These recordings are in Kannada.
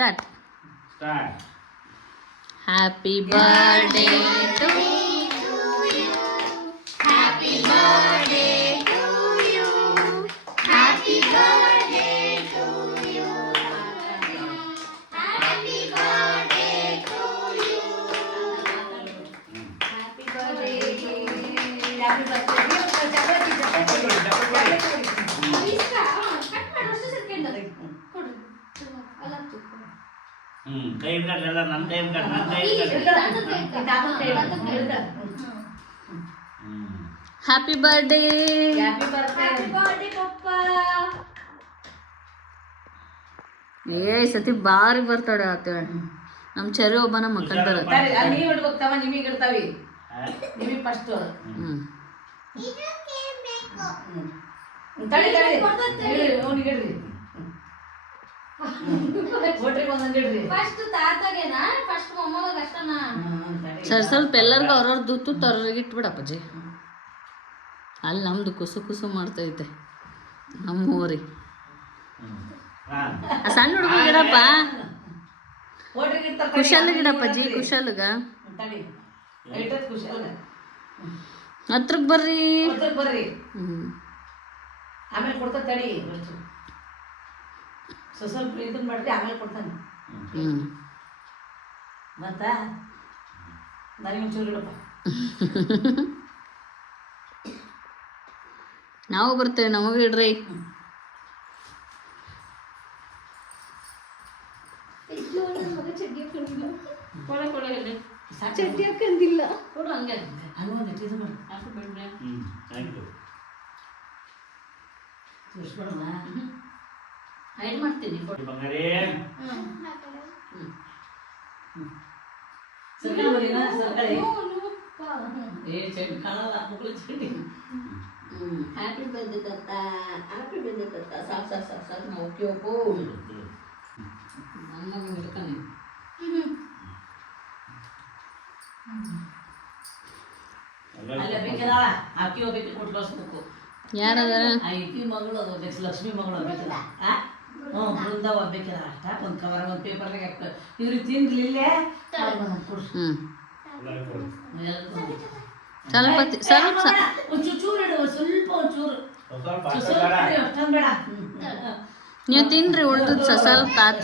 Start. Start. Happy birthday to Happy birthday to you. Happy birthday to you. Happy birthday to you. Happy birthday. Happy ಕೈ ಹಿಡ್ಕೊಂಡ್ರಲ್ಲ, ನನ್ನ ಕೈ ಹಿಡ್ಕೊಂಡು, ನನ್ನ ಕೈ ಹಿಡ್ಕೊಂಡು. Happy birthday. Happy birthday, Papa. ಏ ಸತಿ ಬಾರಿ ಬರ್ತಾಳೆ ಆತ. ನಮ್ಮ ಚರಿ ಒಬ್ಬನ ಮಕ್ಕಂತಾರ. ನೀವ್ ಇಡ್ಬೇಕವ, ನಿಮಗೆ ಇಡ್ತಾವಿ. ನಿಮಗೆ ಫಸ್ಟ್. ತಡಿ ತಡಿ ಅವನಿಗೆ ಇಡ್ರಿ. ಒಟ್ರಿಗೆ ಒಂದೊಂದು ಇಡ್ರಿ. ಫಸ್ಟ್ ತಾತಗೆನಾ ಫಸ್ಟ್ ಮೊಮ್ಮಗ ಅಷ್ಟನಾ? ಸರ್ ಸ್ವಲ್ಪ ಎಲ್ಲರಿಗೂ ಅವ್ರವ್ರ ದುತ್ತು ಅವ್ರಿಗೆ ಇಟ್ಬಿಡಪ್ಪಾಜಿ. ಅಲ್ಲಿ ನಮ್ದು ಕುಸು ಕುಸು ಮಾಡ್ತೈತೆ ನಮ್ಮ ಊರಿ. ಸಣ್ಣ ಹುಡುಗ ಗಿಡಪ್ಪ, ಒಟ್ರಿಗೆ ಇಡ್ತಾರೆ. ಕುಶಲ್ ಗಿಡಪ್ಪಾಜಿ, ಕುಶಲ್ಗ ತಡಿ ಇಟ್ಟದ್ ಕುಶಲ್ಗ. ಹತ್ರಕ್ ಬರ್ರಿ. ಹತ್ರಕ್ ಬರ್ರಿ, ಹ್ಮ್ ಆಮೇಲೆ ಕೊಡ್ತಾ ತಡಿ. ಸ್ವಲ್ಪ ಇದನ್ನ ಮಾಡ್ರಿ, ಆಮೇಲೆ ಕೊಡ್ತಾನೆ. ಹ್ಮ್ ಮತ್ತ ನನಗೆ ಒಂಚೂರು ಇಡಪ್ಪ. ನಾವು ಬರ್ತೇವೆ, ನಮಗೂ ಇಡ್ರಿ. ಚಡ್ಡಿ ಹಾಕಂದಿಲ್ಲ. ಕೊಡು ಹಂಗೆ. ಹಂಗೊಂದಿಟ್ಟು ಇದು ಮಾಡಿ ಹ್ಯಾಪಿ ಬರ್ಡೇ. Thank you. ತೋರಿಸ್ಬಿಡೋಣ. ಹೈಡ್ ಮಾಡ್ತೀನಿ. ಬಂಗಾರಿ. ಸರ್ಕಲ್ ಬರೀನ, ಸರ್ಕಲ್. ಏ ಚಡ್ಡಿ ಕಾಣಲ್ಲ, ಮಕ್ಕಳು ಚಡ್ಡಿ. ಹ್ಯಾಪಿ ಬರ್ಡೇ ತಾತ, ಹ್ಯಾಪಿ ಬರ್ಡೇ ತಾತ. ಸಾಕು ಸಾಕು ಸಾಕು ಸಾಕು. ನಾವು ಓಕೆ ಓಪೋ ನಮ್ಮ ಹಿಡ್ತಾನೆ. ಅಲ್ಲೇ ಬೇಕಿದಾಳ, ಅಕ್ಕಿ ಹೋಗ್ಬೇಕು, ಕೊಟ್ಟು ಕಳಿಸ್ಬೇಕು. ಯಾರದಾರ? ಆ ಇಕ್ಕಿ ಮಗಳು ಅದು ಲಕ್ಷ್ಮಿ ಮಗಳು ಹೋಗ್ಬೇಕಿಲ್ಲ. ಬೃಂದ ಹೋಗ್ಬೇಕಿಲ್ಲ. ಅಷ್ಟ ಒಂದು ಕವರ್ ಒಂದು ಪೇಪರ್ನಾಗ ಹಾಕ. ಇವ್ರಿಗೆ ತಿನ್ಲಿಲ್ಲೇ ಕೊಡ್ಸು. ಸ್ವಲ್ಪ ಸ್ವಲ್ಪ ಒಂಚೂರು ಇಡು, ಸ್ವಲ್ಪ ಒಂಚೂರು. ಅಷ್ಟೊಂದು ಬೇಡ. ನೀವು ತಿನ್ರಿ, ಉಳ್ತದ ಸ್ವಲ್ಪ ತಾತ.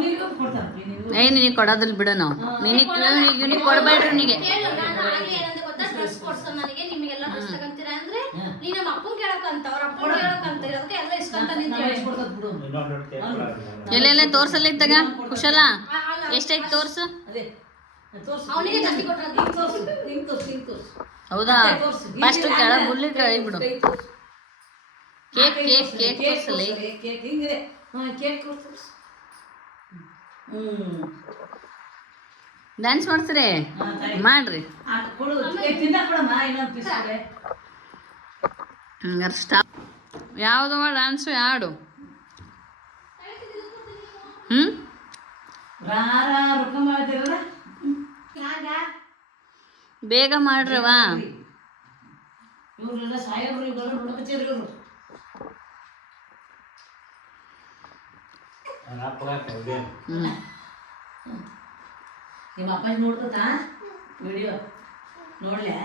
ನಿನಗೂ ಕೊಡ್ತಾರೆ. ಏ ನಿನಗೆ ಕೊಡೋದಿಲ್ಲ ಬಿಡ. ನಾವು ನಿನಗೆ ಕೊಡಬೇಡ್ರಿ. ನಿನಗೆ ಕೇಳು, ನಾನು ಆಗ್ಲೇ ಏನಂದೆ ಗೊತ್ತಾ, ಡ್ರೆಸ್ ಕೊಡ್ಸೋ ನನಗೆ, ನಿಮಗೆಲ್ಲ ಡ್ರೆಸ್ ತಗೊಂತೀರಾ ಅಂದ್ರೆ ನೀ ನಮ್ಮ ಅಪ್ಪನ್ ಕೇಳಕಂತ, ಅವ್ರ ಅಪ್ಪನ್ ಕೇಳಕಂತ ಇರೋದಕ್ಕೆ ಎಲ್ಲ ಇಸ್ಕೊಂತ ಎಲ್ಲೆಲ್ಲ ತೋರ್ಸಲ್ಲ ಇತ್ತಾಗ. ಕುಶಲ ಎಷ್ಟೈತಿ ತೋರ್ಸು. ಅವನಿಗೆ ಜಾಸ್ತಿ ಕೊಟ್ರ. ಹೌದಾ? ಫಸ್ಟ್ ಕೆಳ ಬುಲ್ಲಿ ಕೈ ಬಿಡು. ಕೇಕ್ ಕೇಕ್ ಕೇಕ್ ತೋರ್ಸಲ್ಲ. ಕೇಕ್ ಹಿಂಗಿದೆ. ಕೇಕ್ ಡ್ಯಾನ್ಸ್ ಮಾಡ್ತೀರಿ? ಮಾಡ್ರಿ. ಹಂಗಾರೆ ಸ್ಟಾಪ್. ಯಾವ್ದವ ಡ್ಯಾನ್ಸು? ಯಾಡು. ಬೇಗ ಮಾಡ್ರವ. ಇವ್ರೆಲ್ಲ ಸಾಯೋರು, ಇವ್ರೆಲ್ಲ ಹುಡುಕಚೇರಿ. ಇವರು ನಿಮ್ಮ ಅಪ್ಪಾಜಿ ನೋಡ್ತಾ ವಿಡಿಯೋ ನೋಡ್ಲ್ಯಾ?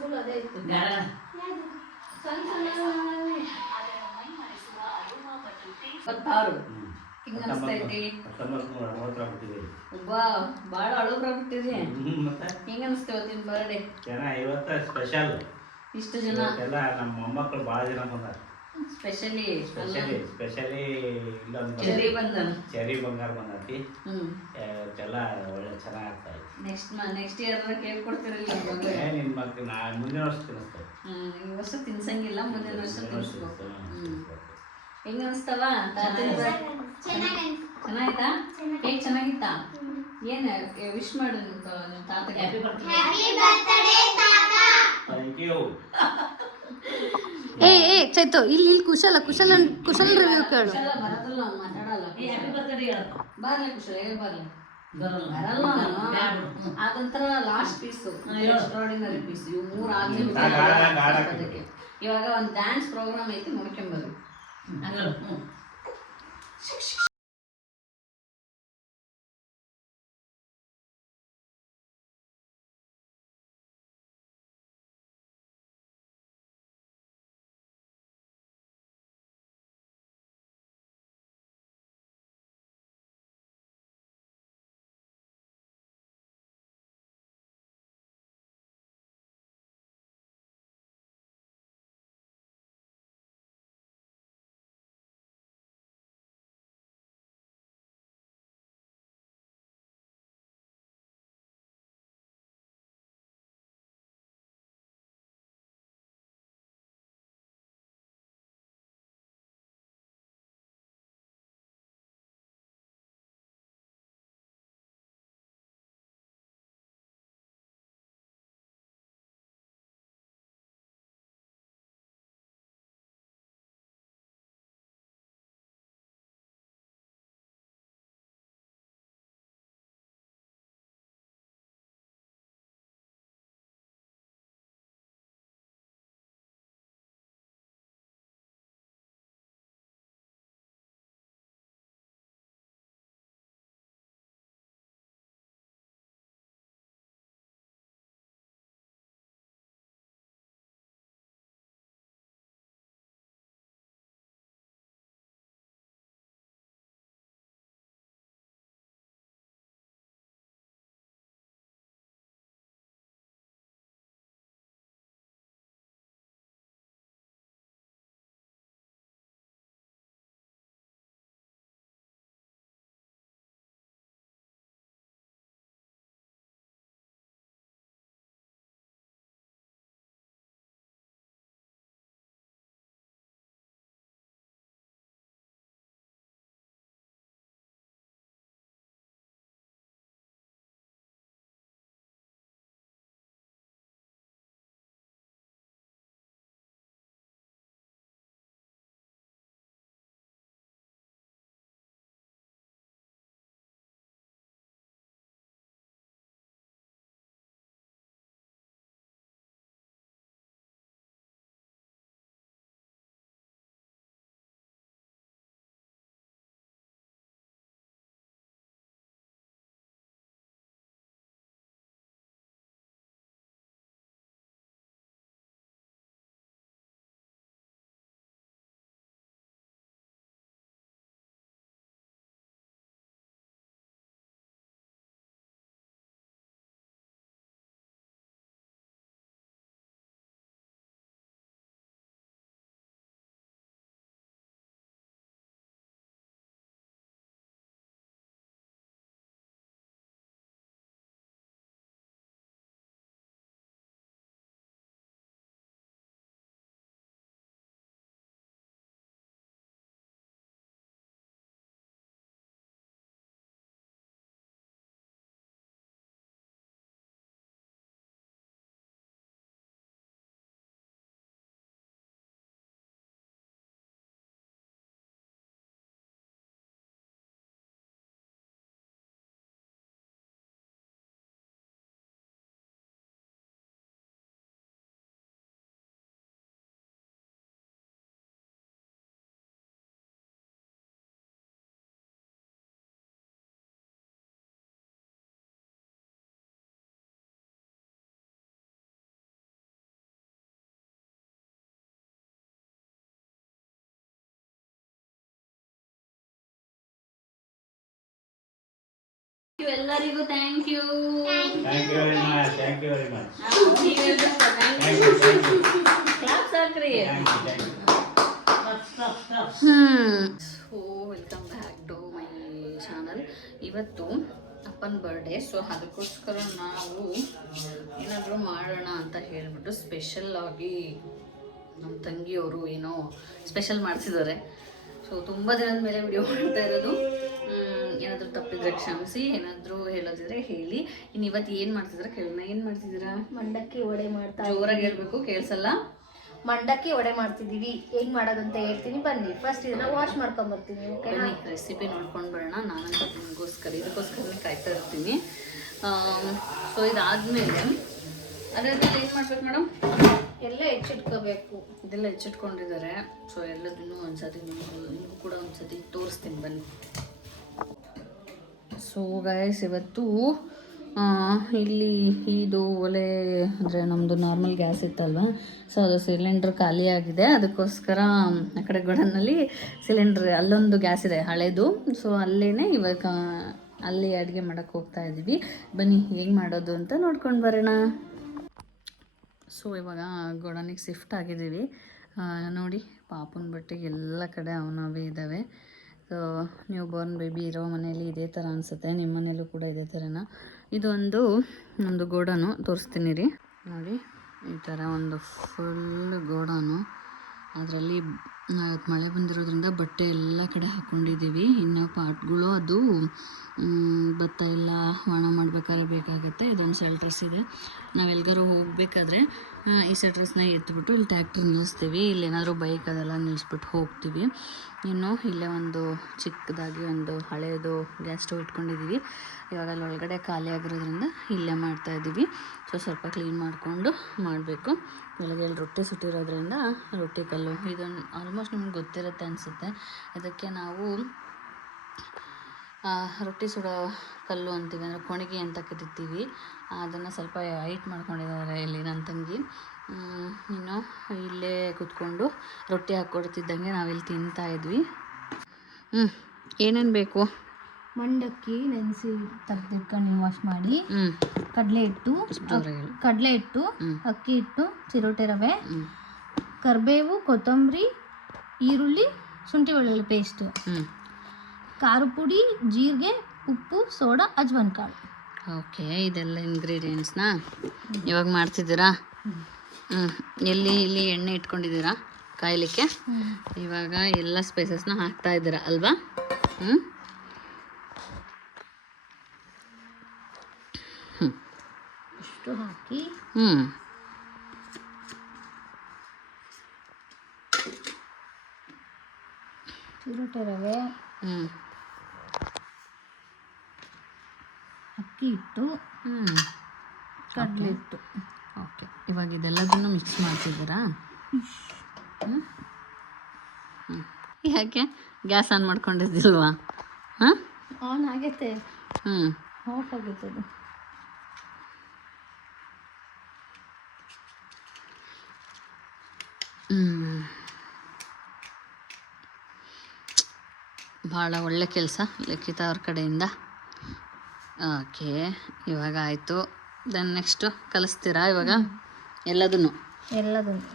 ಫುಲ್ ಅದೇ ಇತ್ತು. ಹಿಂಗ ಅನಿಸ್ತೈತಿ. ಒಬ್ಬ ಭಾಳ ಅಳುಗ್ರಾಗ್ಬಿಟ್ಟಿರಿ. ಹಿಂಗ ಅನಿಸ್ತೇವತ್ತಿನ ಬರ್ಡೇ. ಜನ ಇವತ್ತ ಸ್ಪೆಷಲ್. ಇಷ್ಟು ಜನ ಎಲ್ಲ ನಮ್ಮ ಮೊಮ್ಮಕ್ಕಳು ಭಾಳ ಜನ ಬಂದಾರ. ಸ್ಪೆಷಲಿ ಸ್ಪೆಷಲಿ ಇಲ್ಲೊಂದು ಚೆರಿ ಬಂದನು. ಚೆರಿ ಬಂಗಾರ ಬಂದೈತಿ. ಎಲ್ಲ ಒಳ್ಳೆ ಚೆನ್ನಾಗಿ ಆಗ್ತಾ ಐತಿ. ನೆಕ್ಸ್ಟ್ ಇಯರ್ ಕೇಕ್ ಕೊಡ್ತಿರಲಿಲ್ಲ. ನಿನ್ನ ಮಕ್ಕಳು ಮುಂದಿನ ವರ್ಷ ತಿನ್ನಿಸ್ತೇವೆ. ಈ ವರ್ಷ ತಿನ್ಸಂಗಿಲ್ಲ, ಮುಂದಿನ ವರ್ಷ ತಿನ್ಸ್ಬೇಕು. ಹೆಂಗ ಅನಿಸ್ತವ? ಚೆನ್ನಾಯ್ತಾ? ಕೇಕ್ ಚೆನ್ನಾಗಿತ್ತಾ? ಏನು ವಿಶ್ ಮಾಡು ನಿಮ್ಮ ತಾತಗೆ. Happy birthday. Thank you. ಏ ಚೈತು, ಇಲ್ಲಿ ಕುಶಲ ರಿವ್ಯೂ ಕೇಳು. ಬರಲ್ಲ, ಮಾತಾಡಲ್ಲ. ಬರ್ಲಿ ಕುಶಲ, ಬರ್ಲಿ. ಬರಲ್ಲ ಅದೊಂಥರ ಲಾಸ್ಟ್ ಪೀಸು ಎಕ್ಸ್ಟ್ರಾರ್ಡಿನರಿ ಪೀಸ್ ಇವು 3 ಆಗಲಿ ಅದಕ್ಕೆ ಇವಾಗ ಒಂದು ಡ್ಯಾನ್ಸ್ ಪ್ರೋಗ್ರಾಮ್ ಐತಿ ನೋಡ್ಕೊಂಬರ್ರಿ. ಎಲ್ಲರಿಗೂ thank you. Thank you very much. Thank you very much. Claps ಹಾಕ್ರಿ. So welcome back to my channel. ಇವತ್ತು ಅಪ್ಪನ ಬರ್ಡೇ, ಸೊ ಅದಕ್ಕೋಸ್ಕರ ನಾವು ಏನಾದರೂ ಮಾಡೋಣ ಅಂತ ಹೇಳಿಬಿಟ್ಟು ಸ್ಪೆಷಲ್ ಆಗಿ ನಮ್ಮ ತಂಗಿಯವರು ಏನೋ ಸ್ಪೆಷಲ್ ಮಾಡಿಸಿದ್ದಾರೆ. ಸೊ ತುಂಬ ದಿನದ ಮೇಲೆ ವಿಡಿಯೋ ಮಾಡ್ತಾ ಇರೋದು. ಏನಾದರೂ ತಪ್ಪಿದ್ರೆ ಕ್ಷಮಿಸಿ, ಏನಾದರೂ ಹೇಳೋದಿದ್ರೆ ಹೇಳಿ. ಇನ್ನು ಇವತ್ತು ಏನು ಮಾಡ್ತಿದ್ದೀರಾ ಕೇಳೋಣ. ಏನು ಮಾಡ್ತಿದ್ದೀರಾ? ಮಂಡಕ್ಕಿ ವಡೆ ಮಾಡ್ತಾ ಜೋರಾಗಿ ಹೇಳ್ಬೇಕು, ಕೇಳಿಸಲ್ಲ. ಮಂಡಕ್ಕಿ ವಡೆ ಮಾಡ್ತಿದ್ದೀವಿ. ಹೆಂಗ್ ಮಾಡೋದಂತ ಹೇಳ್ತೀನಿ ಬನ್ನಿ. ಫಸ್ಟ್ ಇದನ್ನ ವಾಶ್ ಮಾಡ್ಕೊಂಬರ್ತೀನಿ. ಓಕೆನಾ? ರೆಸಿಪಿ ನೋಡ್ಕೊಂಡು ಬರೋಣ. ನಾನಂತೂ ಇದಕ್ಕೋಸ್ಕರನೇ ಕಾಯ್ತಾ ಇರ್ತೀನಿ. ಸೊ ಇದಾದಮೇಲೆ ಅದಾದ್ಮೇಲೆ ಏನು ಮಾಡ್ಬೇಕು ಮೇಡಮ್? ಎಲ್ಲ ಹೆಚ್ಚಿಟ್ಕೋಬೇಕು. ಇದೆಲ್ಲ ಹೆಚ್ಚಿಟ್ಕೊಂಡಿದ್ದಾರೆ. ಸೊ ಎಲ್ಲದನ್ನು ಒಂದ್ಸತಿ ನಿಮಗೂ ಕೂಡ ಒಂದ್ಸತಿ ತೋರಿಸ್ತೀನಿ ಬನ್ನಿ. ಸೊ ಗೈಸ್, ಇವತ್ತು ಇಲ್ಲಿ ಇದು ಒಲೆ ಅಂದರೆ ನಮ್ಮದು ನಾರ್ಮಲ್ ಗ್ಯಾಸ್ ಇತ್ತಲ್ವ, ಸೊ ಅದು ಸಿಲಿಂಡ್ರ್ ಖಾಲಿ ಆಗಿದೆ. ಅದಕ್ಕೋಸ್ಕರ ಆ ಕಡೆ ಗೋಡನ್ನಲ್ಲಿ ಸಿಲಿಂಡ್ರ್ ಅಲ್ಲೊಂದು ಗ್ಯಾಸ್ ಇದೆ ಹಳೇದು. ಸೊ ಅಲ್ಲೇ ಇವಾಗ ಅಲ್ಲಿ ಅಡುಗೆ ಮಾಡೋಕ್ಕೆ ಹೋಗ್ತಾ ಇದ್ದೀವಿ. ಬನ್ನಿ ಹೇಗೆ ಮಾಡೋದು ಅಂತ ನೋಡ್ಕೊಂಡು ಬರೋಣ. ಸೊ ಇವಾಗ ಗೋಡನಿಗೆ ಶಿಫ್ಟ್ ಆಗಿದ್ದೀವಿ. ನೋಡಿ, ಪಾಪನ ಬಟ್ಟೆಗೆ ಎಲ್ಲ ಕಡೆ ಅವನವೇ ಇದ್ದಾವೆ. ಸೊ ನ್ಯೂ ಬೋರ್ನ್ ಬೇಬಿ ಇರೋ ಮನೇಲಿ ಇದೇ ಥರ ಅನಿಸುತ್ತೆ. ನಿಮ್ಮ ಮನೇಲೂ ಕೂಡ ಇದೇ ಥರನ. ಇದೊಂದು ನಮ್ಮದು ಗೋಡನು ತೋರಿಸ್ತೀನಿ ರೀ. ನೋಡಿ, ಈ ಥರ ಒಂದು ಫುಲ್ ಗೋಡನು. ಅದರಲ್ಲಿ ಮಳೆ ಬಂದಿರೋದ್ರಿಂದ ಬಟ್ಟೆ ಎಲ್ಲ ಕಡೆ ಹಾಕ್ಕೊಂಡಿದ್ದೀವಿ. ಇನ್ನು ಪಾಟ್ಗಳು ಅದು ಭತ್ತ ಎಲ್ಲ ಒಣ ಮಾಡ್ಬೇಕಾದ್ರೆ ಬೇಕಾಗುತ್ತೆ. ಇದೊಂದು ಶೆಲ್ಟರ್ಸ್ ಇದೆ. ನಾವೆಲ್ಗಾರು ಹೋಗಬೇಕಾದ್ರೆ ಈ ಶೆಲ್ಟರ್ಸ್ನ ಎತ್ಬಿಟ್ಟು ಇಲ್ಲಿ ಟ್ಯಾಕ್ಟ್ರ್ ನಿಲ್ಲಿಸ್ತೀವಿ. ಇಲ್ಲೇನಾದರೂ ಬೈಕ್ ಅದೆಲ್ಲ ನಿಲ್ಲಿಸ್ಬಿಟ್ಟು ಹೋಗ್ತೀವಿ. ಇನ್ನು ಇಲ್ಲೇ ಒಂದು ಚಿಕ್ಕದಾಗಿ ಒಂದು ಹಳೆಯದು ಗ್ಯಾಸ್ ಸ್ಟವ್ ಇಟ್ಕೊಂಡಿದ್ದೀವಿ. ಇವಾಗ ಅಲ್ಲಿ ಒಳಗಡೆ ಖಾಲಿ ಆಗಿರೋದ್ರಿಂದ ಇಲ್ಲೇ ಮಾಡ್ತಾಯಿದ್ದೀವಿ. ಸೊ ಸ್ವಲ್ಪ ಕ್ಲೀನ್ ಮಾಡಿಕೊಂಡು ಮಾಡಬೇಕು. ಬೆಳಗ್ಗೆ ರೊಟ್ಟಿ ಸುಟ್ಟಿರೋದ್ರಿಂದ ರೊಟ್ಟಿ ಕಲ್ಲು ಇದನ್ನು ಆಲ್ಮೋಸ್ಟ್ ನಿಮ್ಗೆ ಗೊತ್ತಿರುತ್ತೆ ಅನಿಸುತ್ತೆ. ಇದಕ್ಕೆ ನಾವು ರೊಟ್ಟಿ ಸುಡೋ ಕಲ್ಲು ಅಂತೀವಿ, ಅಂದರೆ ಕೊಣಿಗೆ ಅಂತ ಕರಿತೀವಿ. ಅದನ್ನು ಸ್ವಲ್ಪ ಹೈಟ್ ಮಾಡ್ಕೊಂಡಿದ್ದಾರೆ ಇಲ್ಲಿ ನನ್ನ ತಂಗಿ. ಇನ್ನು ಇಲ್ಲೇ ಕೂತ್ಕೊಂಡು ರೊಟ್ಟಿ ಹಾಕ್ಕೊಡ್ತಿದ್ದಂಗೆ ನಾವಿಲ್ಲಿ ತಿಂತಾಯಿದ್ವಿ. ಏನೇನು ಬೇಕು? ಮಂಡಕ್ಕಿ ನೆನೆಸಿ ತೆಗೆದಿಟ್ಕೊಂಡು ವಾಶ್ ಮಾಡಿ, ಕಡಲೆ ಹಿಟ್ಟು, ಅಕ್ಕಿ ಹಿಟ್ಟು, ಚಿರೋಟೆ ರವೆ, ಕರಿಬೇವು, ಕೊತ್ತಂಬರಿ, ಈರುಳ್ಳಿ, ಶುಂಠಿ ಬೆಳ್ಳುಳ್ಳಿ ಪೇಸ್ಟು, ಖಾರ ಪುಡಿ, ಜೀರಿಗೆ, ಉಪ್ಪು, ಸೋಡಾ, ಅಜ್ವಾನ್ ಕಾಳು. ಓಕೆ, ಇದೆಲ್ಲ ಇಂಗ್ರೀಡಿಯೆಂಟ್ಸ್ನ ಇವಾಗ ಮಾಡ್ತಿದ್ದೀರಾ? ಇಲ್ಲಿ ಎಣ್ಣೆ ಇಟ್ಕೊಂಡಿದ್ದೀರಾ ಕಾಯಲಿಕ್ಕೆ. ಇವಾಗ ಎಲ್ಲ ಸ್ಪೈಸಸ್ನ ಹಾಕ್ತಾ ಇದ್ದೀರಾ ಅಲ್ವಾ? ಇಷ್ಟು ಹಾಕಿ ಚಿರೋಟೆ ರವೆ, ಅಕ್ಕಿ ಹಿಟ್ಟು, ಕಡಲೆ ಹಿಟ್ಟು. ಓಕೆ, ಇವಾಗ ಇದೆಲ್ಲದನ್ನು ಮಿಕ್ಸ್ ಮಾಡ್ತಿದ್ದೀರಾ? ಯಾಕೆ ಗ್ಯಾಸ್ ಆನ್ ಮಾಡ್ಕೊಂಡಿದ್ದಿಲ್ವಾ? ಆನ್ ಆಗೈತೆ, ಆಫ್ ಆಗೈತೆ ಅದು. ಭಾಳ ಒಳ್ಳೆ ಕೆಲಸ ಲಿಖಿತ ಅವ್ರ ಕಡೆಯಿಂದ. ಓಕೆ, ಇವಾಗ ಆಯಿತು. ದೆನ್ ನೆಕ್ಸ್ಟು ಕಲಿಸ್ತೀರಾ ಇವಾಗ ಎಲ್ಲದನ್ನು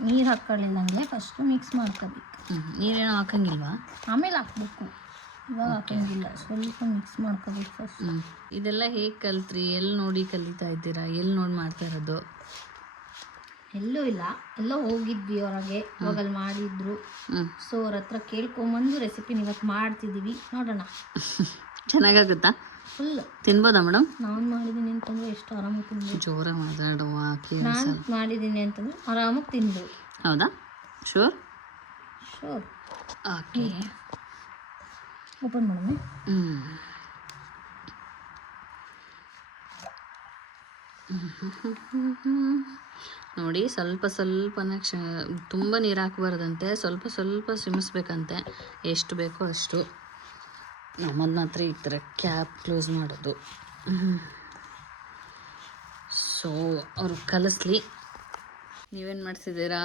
ನೀರು ಹಾಕ್ಕೊಳ್ಳಿಲ್ಲಂಗೆ ಫಸ್ಟು ಮಿಕ್ಸ್ ಮಾಡ್ಕೋಬೇಕು. ನೀರೇನೋ ಹಾಕಂಗಿಲ್ವಾ? ಆಮೇಲೆ ಹಾಕ್ಬೇಕು, ಇವಾಗ ಹಾಕಂಗಿಲ್ಲ. ಸ್ವಲ್ಪ ಮಿಕ್ಸ್ ಮಾಡ್ಕೋಬೇಕು ಫಸ್ಟ್. ಇದೆಲ್ಲ ಹೇಗೆ ಕಲ್ತ್ರಿ? ಎಲ್ಲಿ ನೋಡಿ ಕಲಿತಾ ಇದ್ದೀರಾ? ಎಲ್ಲಿ ನೋಡಿ ಮಾಡ್ತಾ ಇರೋದು? ಎಲ್ಲೂ ಇಲ್ಲ, ಎಲ್ಲೋ ಹೋಗಿದ್ವಿ ಹೊರಗೆ, ಇವಾಗ ಅಲ್ಲಿ ಮಾಡಿದ್ರು. ಸೊ ಅವ್ರ ಹತ್ರ ಕೇಳ್ಕೊಂಬಂದು ರೆಸಿಪಿನ ಇವತ್ತು ಮಾಡ್ತಿದ್ದೀವಿ. ನೋಡೋಣ. ಚೆನ್ನಾಗಾಗುತ್ತಾ? ಫುಲ್ ತಿನ್ಬೋದಾ ಮೇಡಮ್? ನಾನು ಮಾಡಿದ್ದೀನಿ ಅಂತಂದ್ರೆ ಎಷ್ಟು ಆರಾಮಾಗಿ ತಿಂದು. ಜೋರ ಮಾತಾಡುವ. ನಾನು ಮಾಡಿದ್ದೀನಿ ಅಂತಂದ್ರೆ ಆರಾಮಾಗಿ ತಿಂದು. ಹೌದಾ? ಶೂರ್? ಓಕೆ, ಓಪನ್ ಮಾಡೋಣ. ನೋಡಿ, ಸ್ವಲ್ಪನೇ ತುಂಬ ನೀರು ಹಾಕಬಾರ್ದಂತೆ, ಸ್ವಲ್ಪ ಸಿಮಿಸ್ಬೇಕಂತೆ. ಎಷ್ಟು ಬೇಕೋ ಅಷ್ಟು. ನಮ್ಮನ್ನ ಹತ್ರ ಈ ಥರ ಕ್ಯಾಪ್ ಕ್ಲೋಸ್ ಮಾಡೋದು. ಸೊ ಅವರು ಕಲಿಸ್ಲಿ. ನೀವೇನು ಮಾಡ್ತಿದ್ದೀರಾ?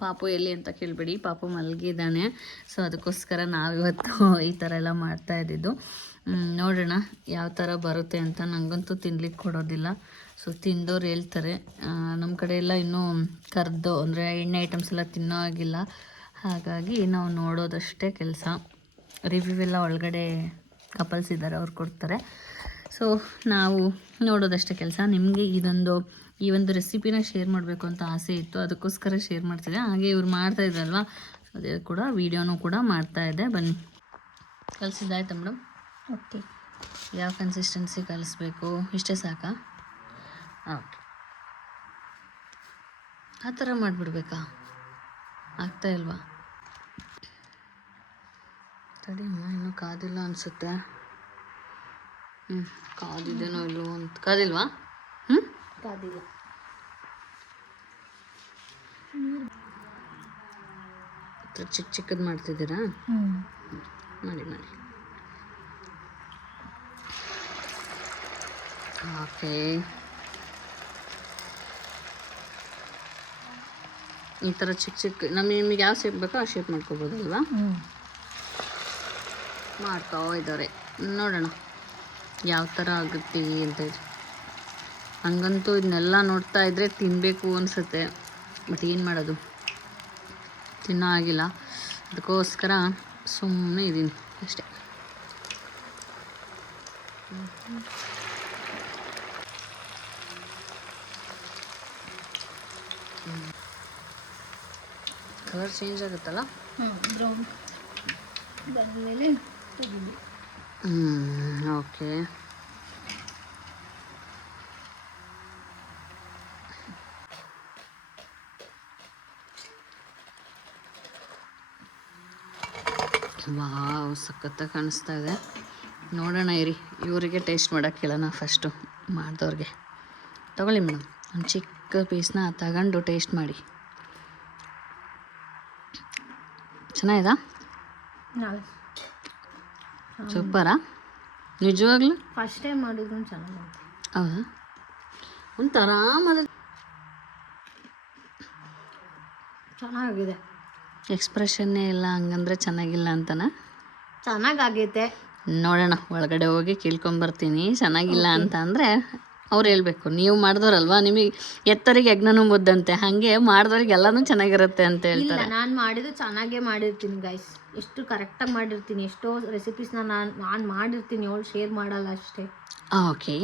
ಪಾಪು ಎಲ್ಲಿ ಅಂತ ಕೇಳಬೇಡಿ, ಪಾಪು ಮಲಗಿದ್ದಾನೆ. ಸೊ ಅದಕ್ಕೋಸ್ಕರ ನಾವಿವತ್ತು ಈ ಥರ ಎಲ್ಲ ಮಾಡ್ತಾ ಇದ್ದಿದ್ದು. ನೋಡೋಣ ಯಾವ ಥರ ಬರುತ್ತೆ ಅಂತ. ನನಗಂತೂ ತಿನ್ಲಿಕ್ಕೆ ಕೊಡೋದಿಲ್ಲ. ಸೊ ತಿಂದವ್ರು ಹೇಳ್ತಾರೆ. ನಮ್ಮ ಕಡೆ ಎಲ್ಲ ಇನ್ನೂ ಕರ್ದು ಅಂದರೆ ಎಣ್ಣೆ ಐಟಮ್ಸ್ ಎಲ್ಲ ತಿನ್ನೋ ಆಗಿಲ್ಲ. ಹಾಗಾಗಿ ನಾವು ನೋಡೋದಷ್ಟೇ ಕೆಲಸ. ರಿವ್ಯೂ ಎಲ್ಲ ಒಳಗಡೆ ಕಪಲ್ಸ್ ಇದ್ದಾರೆ, ಅವ್ರು ಕೊಡ್ತಾರೆ. ಸೊ ನಾವು ನೋಡೋದಷ್ಟೇ ಕೆಲಸ. ನಿಮಗೆ ಈ ಒಂದು ರೆಸಿಪಿನ ಶೇರ್ ಮಾಡಬೇಕು ಅಂತ ಆಸೆ ಇತ್ತು, ಅದಕ್ಕೋಸ್ಕರ ಶೇರ್ ಮಾಡ್ತಿದ್ದೆ. ಹಾಗೆ ಇವ್ರು ಮಾಡ್ತಾಯಿದ್ರಲ್ವ, ಸೊ ಅದೇ ಕೂಡ ವೀಡಿಯೋನೂ ಕೂಡ ಮಾಡ್ತಾಯಿದ್ದೆ. ಬನ್ನಿ, ಕಲಿಸಿದ್ದಾಯ್ತಾ ಮೇಡಮ್? ಓಕೆ, ಯಾವ ಕನ್ಸಿಸ್ಟೆನ್ಸಿ ಕಲಿಸ್ಬೇಕು? ಇಷ್ಟೇ ಸಾಕಾ? ಓಕೆ, ಆ ಥರ ಮಾಡಿಬಿಡ್ಬೇಕಾ? ಆಗ್ತಾ ಇಲ್ವಾ? ತಡಿಯಮ್ಮ, ಇನ್ನೂ ಕಾದಿಲ್ಲ ಅನಿಸುತ್ತೆ. ಕಾದಿದ್ದೇನೋ ಇಲ್ವೋ ಅಂತ. ಕಾದಿಲ್ವಾ? ಕಾದಿಲ್ಲ. ಚಿಕ್ಕ ಚಿಕ್ಕದು ಮಾಡ್ತಿದ್ದೀರಾ? ಮಾಡಿ ಮಾಡಿ. ಓಕೆ, ಈ ಥರ ಚಿಕ್ಕ ಚಿಕ್ಕ ನಿಮಗೆ ಯಾವ ಶೇಪ್ ಬೇಕೋ ಆ ಶೇಪ್ ಮಾಡ್ಕೋಬೋದಲ್ವಾ? ಮಾಡ್ಕೋ ಇದ್ದಾರೆ, ನೋಡೋಣ ಯಾವ ಥರ ಆಗುತ್ತೆ ಅಂತೇಳಿ. ಹಂಗಂತೂ ಇದನ್ನೆಲ್ಲ ನೋಡ್ತಾ ಇದ್ದರೆ ತಿನ್ನಬೇಕು ಅನಿಸುತ್ತೆ, ಬಟ್ ಏನು ಮಾಡೋದು, ತಿನ್ನೋ ಆಗಿಲ್ಲ. ಅದಕ್ಕೋಸ್ಕರ ಸುಮ್ಮನೆ ಇದ್ದೀನಿ ಅಷ್ಟೇ. ಕಲರ್ ಚೇಂಜ್ ಆಗುತ್ತಲ್ಲ? ಬ್ರೌನ್ ಬಂದಮೇಲೆ ತೆಗಿಲಿ. ಓಕೆ. ವಾವ್, ಸಖತ್ತಾಗಿ ಕಾಣಿಸ್ತಾ ಇದೆ. ನೋಡೋಣ ಇರಿ, ಇವರಿಗೆ ಟೇಸ್ಟ್ ಮಾಡೋಕ್ಕೆ ಕೇಳೋಣ ಫಸ್ಟು, ಮಾಡಿದವ್ರಿಗೆ. ತಗೊಳ್ಳಿ ಮೇಡಮ್, ಒಂದು ಚಿಕ್ಕ ಪೀಸ್ನ ತಗೊಂಡು ಟೇಸ್ಟ್ ಮಾಡಿ. ಚೆನ್ನಾಗಿದಾ? ಸೂಪರಾ? ನಿಜವಾಗ್ಲೂ ಫಸ್ಟ್ ಟೈಮ್ ಮಾಡಿದ್ರು ಚೆನ್ನಾಗಿ. ಹೌದಾ? ಒಂಥರ ಚೆನ್ನಾಗಿದೆ. ಎಕ್ಸ್ಪ್ರೆಷನ್ನೇ ಇಲ್ಲ ಹಂಗಂದ್ರೆ ಚೆನ್ನಾಗಿಲ್ಲ ಅಂತನ? ಚೆನ್ನಾಗೈತೆ. ನೋಡೋಣ, ಒಳಗಡೆ ಹೋಗಿ ಕೇಳ್ಕೊಂಬರ್ತೀನಿ. ಚೆನ್ನಾಗಿಲ್ಲ ಅಂತ ಅಂದರೆ ಅವ್ರು ಹೇಳ್ಬೇಕು. ನೀವು ಮಾಡಿದವ್ರಲ್ವಾ, ನಿಮಗೆ ಎತ್ತರಿಗೆ ಯಜ್ಞನೂ ಮುದ್ದಂತೆ, ಹಾಗೆ ಮಾಡಿದವ್ರಿಗೆ ಎಲ್ಲನೂ ಚೆನ್ನಾಗಿರುತ್ತೆ ಅಂತ ಹೇಳ್ತಾರೆ. ನಾನು ಮಾಡಿದ್ದು ಚೆನ್ನಾಗೇ ಮಾಡಿರ್ತೀನಿ ಗೈಸ್, ಎಷ್ಟು ಕರೆಕ್ಟಾಗಿ ಮಾಡಿರ್ತೀನಿ. ಎಷ್ಟೋ ರೆಸಿಪೀಸ್ನ ನಾನು ಮಾಡಿರ್ತೀನಿ, ಅವಳು ಶೇರ್ ಮಾಡಲ್ಲ ಅಷ್ಟೇ. ಓಕೆ,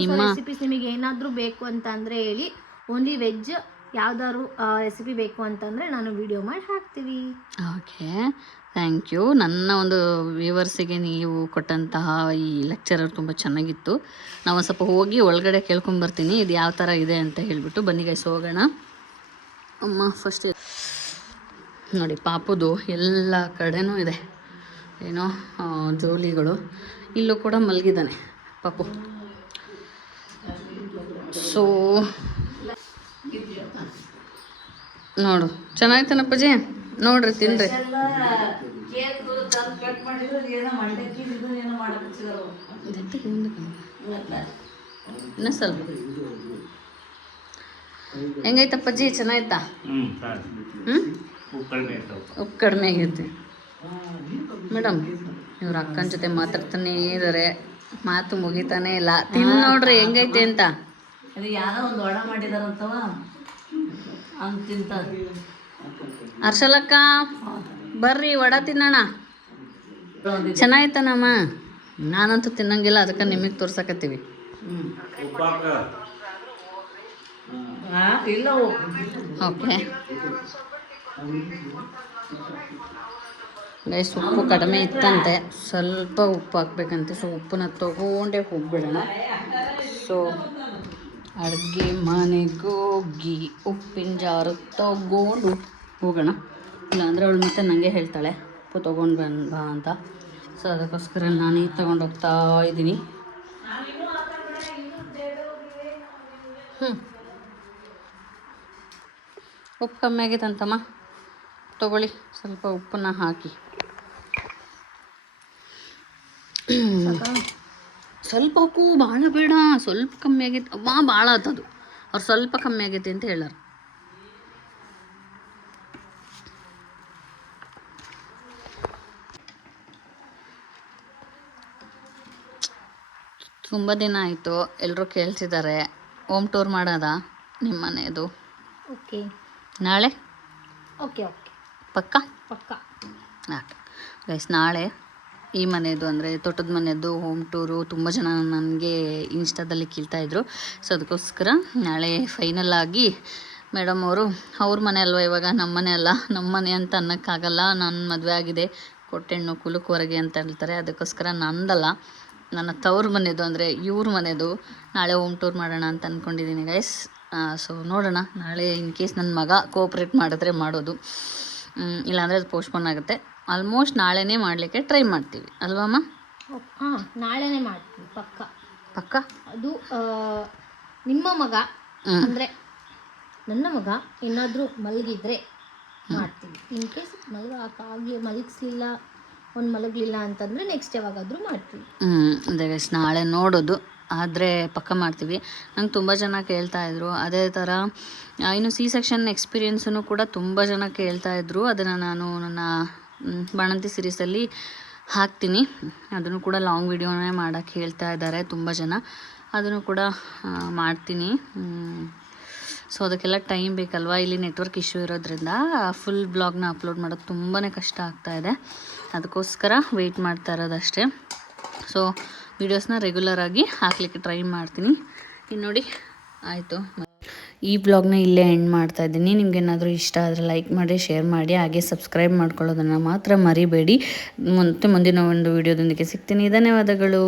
ನಿಮ್ಮ ರೆಸಿಪೀಸ್ ನಿಮಗೆ ಏನಾದರೂ ಬೇಕು ಅಂತ ಅಂದರೆ ಹೇಳಿ. ಓನ್ಲಿ ವೆಜ್ ಯಾವ್ದಾದ್ರು ರೆಸಿಪಿ ಬೇಕು ಅಂತಂದರೆ ನಾನು ವಿಡಿಯೋ ಮಾಡಿ ಹಾಕ್ತೀವಿ. Okay, thank you. ನನ್ನ ಒಂದು ವ್ಯೂವರ್ಸಿಗೆ ನೀವು ಕೊಟ್ಟಂತಹ ಈ ಲೆಕ್ಚರರ್ ತುಂಬ ಚೆನ್ನಾಗಿತ್ತು. ನಾವು ಒಂದು ಸ್ವಲ್ಪ ಹೋಗಿ ಒಳಗಡೆ ಕೇಳ್ಕೊಂಬರ್ತೀನಿ ಇದು ಯಾವ ಥರ ಇದೆ ಅಂತ ಹೇಳಿಬಿಟ್ಟು. ಬನ್ನಿ ಗೈಸ್, ಹೋಗೋಣ. ಅಮ್ಮ ಫಸ್ಟ್ ನೋಡಿ, ಪಾಪುದು ಎಲ್ಲ ಕಡೆನೂ ಇದೆ ಏನೋ ಜೋಲಿಗಳು. ಇಲ್ಲೂ ಕೂಡ ಮಲಗಿದ್ದಾನೆ ಪಾಪು. ಸೊ ನೋಡು, ಚೆನ್ನಾಯ್ತಾನಪ್ಪಾಜಿ, ನೋಡ್ರಿ ತಿನ್ರಿ. ಇನ್ನ ಸ್ವಲ್ಪ ಹೆಂಗೈತಪ್ಪಾಜಿ, ಚೆನ್ನಾಯ್ತಾ? ಉಪ್ಪು ಕಡಿಮೆ ಆಗೈತಿ. ಮೇಡಮ್, ಇವ್ರ ಅಕ್ಕನ ಜೊತೆ ಮಾತಾಡ್ತಾನೆ ಇದ್ದಾರೆ, ಮಾತು ಮುಗಿತಾನೆ ಇಲ್ಲ. ತಿನ್ ನೋಡ್ರಿ ಹೆಂಗೈತೆ ಅಂತ. ಅದು ಯಾರೋ ಒಂದು ವಡ ಮಾಡಿದಾರಂತವ ಅಂತ ತಿಂತಾರೆ. ಅರ್ಶಲಕ್ಕ ಬರ್ರಿ, ವಡ ತಿನ್ನೋಣ. ಚೆನ್ನಾಯ್ತಾನಮ್ಮ? ನಾನಂತೂ ತಿನ್ನಂಗಿಲ್ಲ, ಅದಕ್ಕೆ ನಿಮಗೆ ತೋರ್ಸಕತ್ತೀವಿ. ಇಲ್ಲ ಓಕೆ ಗೈಸ್, ಉಪ್ಪು ಕಡಿಮೆ ಇತ್ತಂತೆ, ಸ್ವಲ್ಪ ಉಪ್ಪು ಹಾಕ್ಬೇಕಂತೆ. ಸೊ ಉಪ್ಪನ್ನ ತಗೊಂಡೇ ಹೋಗ್ಬಿಡೋಣ. ಸೊ ಅಡುಗೆ ಮನೆಗೋಗಿ ಉಪ್ಪಿನ ಜಾರು ತಗೊಂಡು ಹೋಗೋಣ. ಇಲ್ಲಾಂದರೆ ಅವಳು ಮತ್ತೆ ನನಗೆ ಹೇಳ್ತಾಳೆ ಉಪ್ಪು ತೊಗೊಂಡು ಬಾ ಅಂತ. ಸೊ ಅದಕ್ಕೋಸ್ಕರ ನಾನೇ ತೊಗೊಂಡು ಹೋಗ್ತಾ ಇದ್ದೀನಿ. ಉಪ್ಪು ಕಮ್ಮಿ ಆಗೈತಂತಮ್ಮ, ತಗೊಳ್ಳಿ ಸ್ವಲ್ಪ ಉಪ್ಪನ್ನ ಹಾಕಿ. ಸ್ವಲ್ಪ ಉಪ್ಪು, ಭಾಳ ಬೇಡ, ಸ್ವಲ್ಪ ಕಮ್ಮಿ ಆಗೈತೆ. ಭಾಳ ಆತದು, ಅವ್ರು ಸ್ವಲ್ಪ ಕಮ್ಮಿ ಆಗೈತೆ ಅಂತ ಹೇಳಾರ. ತುಂಬ ದಿನ ಆಯಿತು, ಎಲ್ಲರೂ ಕೇಳ್ತಿದ್ದಾರೆ ಹೋಮ್ ಟೂರ್ ಮಾಡೋದ ನಿಮ್ಮ ಮನೆಯದು? ಓಕೆ, ನಾಳೆ? ಓಕೆ ಓಕೆ, ಪಕ್ಕ ಪಕ್ಕ. ಓಕೆ ಗೈಸ್, ನಾಳೆ ಈ ಮನೆಯದು ಅಂದರೆ ತೋಟದ ಮನೆಯದು ಹೋಮ್ ಟೂರು ತುಂಬ ಜನ ನನಗೆ ಇನ್ಸ್ಟಾದಲ್ಲಿ ಕೇಳ್ತಾಯಿದ್ರು. ಸೊ ಅದಕ್ಕೋಸ್ಕರ ನಾಳೆ ಫೈನಲ್ ಆಗಿ ಮೇಡಮ್ ಅವರು, ಅವ್ರ ಮನೆ ಅಲ್ವ ಇವಾಗ, ನಮ್ಮ ಮನೆ ಅಲ್ಲ. ನಮ್ಮ ಮನೆ ಅಂತ ಅನ್ನೋಕ್ಕಾಗಲ್ಲ, ನನ್ನ ಮದುವೆ ಆಗಿದೆ, ಕೊಟ್ಟೆಣ್ಣು ಕುಲುಕುವರೆಗೆ ಅಂತ ಹೇಳ್ತಾರೆ. ಅದಕ್ಕೋಸ್ಕರ ನಂದಲ್ಲ, ನನ್ನ ತವ್ರ ಮನೆಯದು ಅಂದರೆ ಇವ್ರ ಮನೆಯದು ನಾಳೆ ಹೋಮ್ ಟೂರ್ ಮಾಡೋಣ ಅಂತ ಅಂದ್ಕೊಂಡಿದ್ದೀನಿ ಗೈಸ್. ಸೊ ನೋಡೋಣ, ನಾಳೆ ಇನ್ ಕೇಸ್ ನನ್ನ ಮಗ ಕೋಪ್ರೇಟ್ ಮಾಡಿದ್ರೆ ಮಾಡೋದು. ಇಲ್ಲಾಂದರೆ ಅದು ಪೋಸ್ಟ್ಪೋನ್ ಆಗುತ್ತೆ. ಆಲ್ಮೋಸ್ಟ್ ನಾಳೆನೇ ಮಾಡಲಿಕ್ಕೆ ಟ್ರೈ ಮಾಡ್ತೀವಿ ಅಲ್ವಮ್ಮ? ಹಾಂ, ನಾಳೆನೇ ಮಾಡ್ತೀವಿ ಪಕ್ಕ. ಪಕ್ಕ. ಅದು ನಿಮ್ಮ ಮಗ ಅಂದರೆ ನನ್ನ ಮಗ ಏನಾದರೂ ಮಲಗಿದ್ರೆ ಮಾಡ್ತೀವಿ. ಇನ್ ಕೇಸ್ ಮಲಗಿಸ್ಲಿಲ್ಲ, ಮಲಗಲಿಲ್ಲ ಅಂತಂದರೆ ನೆಕ್ಸ್ಟ್ ಯಾವಾಗಾದರೂ ಮಾಡ್ತೀವಿ. ಅದೇ ಗೈಸ್, ನಾಳೆ ನೋಡೋದು ಆದರೆ ಪಕ್ಕ ಮಾಡ್ತೀವಿ. ನಂಗೆ ತುಂಬ ಜನ ಕೇಳ್ತಾಯಿದ್ರು. ಅದೇ ಥರ ಇನ್ನು ಸಿ ಸೆಕ್ಷನ್ ಎಕ್ಸ್ಪೀರಿಯೆನ್ಸನ್ನು ಕೂಡ ತುಂಬ ಜನ ಕೇಳ್ತಾಯಿದ್ರು. ಅದನ್ನು ನಾನು ನನ್ನ ಬಾಣಂತಿ ಸೀರೀಸಲ್ಲಿ ಹಾಕ್ತೀನಿ. ಅದನ್ನು ಕೂಡ ಲಾಂಗ್ ವಿಡಿಯೋನೇ ಮಾಡೋಕ್ಕೆ ಹೇಳ್ತಾ ಇದ್ದಾರೆ ತುಂಬ ಜನ. ಅದನ್ನು ಕೂಡ ಮಾಡ್ತೀನಿ. ಸೊ ಅದಕ್ಕೆಲ್ಲ ಟೈಮ್ ಬೇಕಲ್ವ. ಇಲ್ಲಿ ನೆಟ್ವರ್ಕ್ ಇಶ್ಯೂ ಇರೋದ್ರಿಂದ ಫುಲ್ ಬ್ಲಾಗ್ನ ಅಪ್ಲೋಡ್ ಮಾಡೋದು ತುಂಬಾ ಕಷ್ಟ ಆಗ್ತಾಯಿದೆ. ಅದಕ್ಕೋಸ್ಕರ ವೆಯ್ಟ್ ಮಾಡ್ತಾ ಇರೋದಷ್ಟೇ. ಸೊ ವೀಡಿಯೋಸ್ನ ರೆಗ್ಯುಲರಾಗಿ ಹಾಕಲಿಕ್ಕೆ ಟ್ರೈ ಮಾಡ್ತೀನಿ. ಇನ್ನು ನೋಡಿ ಆಯಿತು. ಈ ಬ್ಲಾಗ್ನ ಇಲ್ಲೇ ಎಂಡ್ ಮಾಡ್ತಾ ಇದ್ದೀನಿ. ನಿಮ್ಗೇನಾದರೂ ಇಷ್ಟ ಆದರೆ ಲೈಕ್ ಮಾಡಿ, ಶೇರ್ ಮಾಡಿ, ಹಾಗೆ ಸಬ್ಸ್ಕ್ರೈಬ್ ಮಾಡ್ಕೊಳ್ಳೋದನ್ನು ಮಾತ್ರ ಮರಿಬೇಡಿ. ಮುಂದಿನ ಒಂದು ವಿಡಿಯೋದೊಂದಿಗೆ ಸಿಗ್ತೀನಿ. ಧನ್ಯವಾದಗಳು.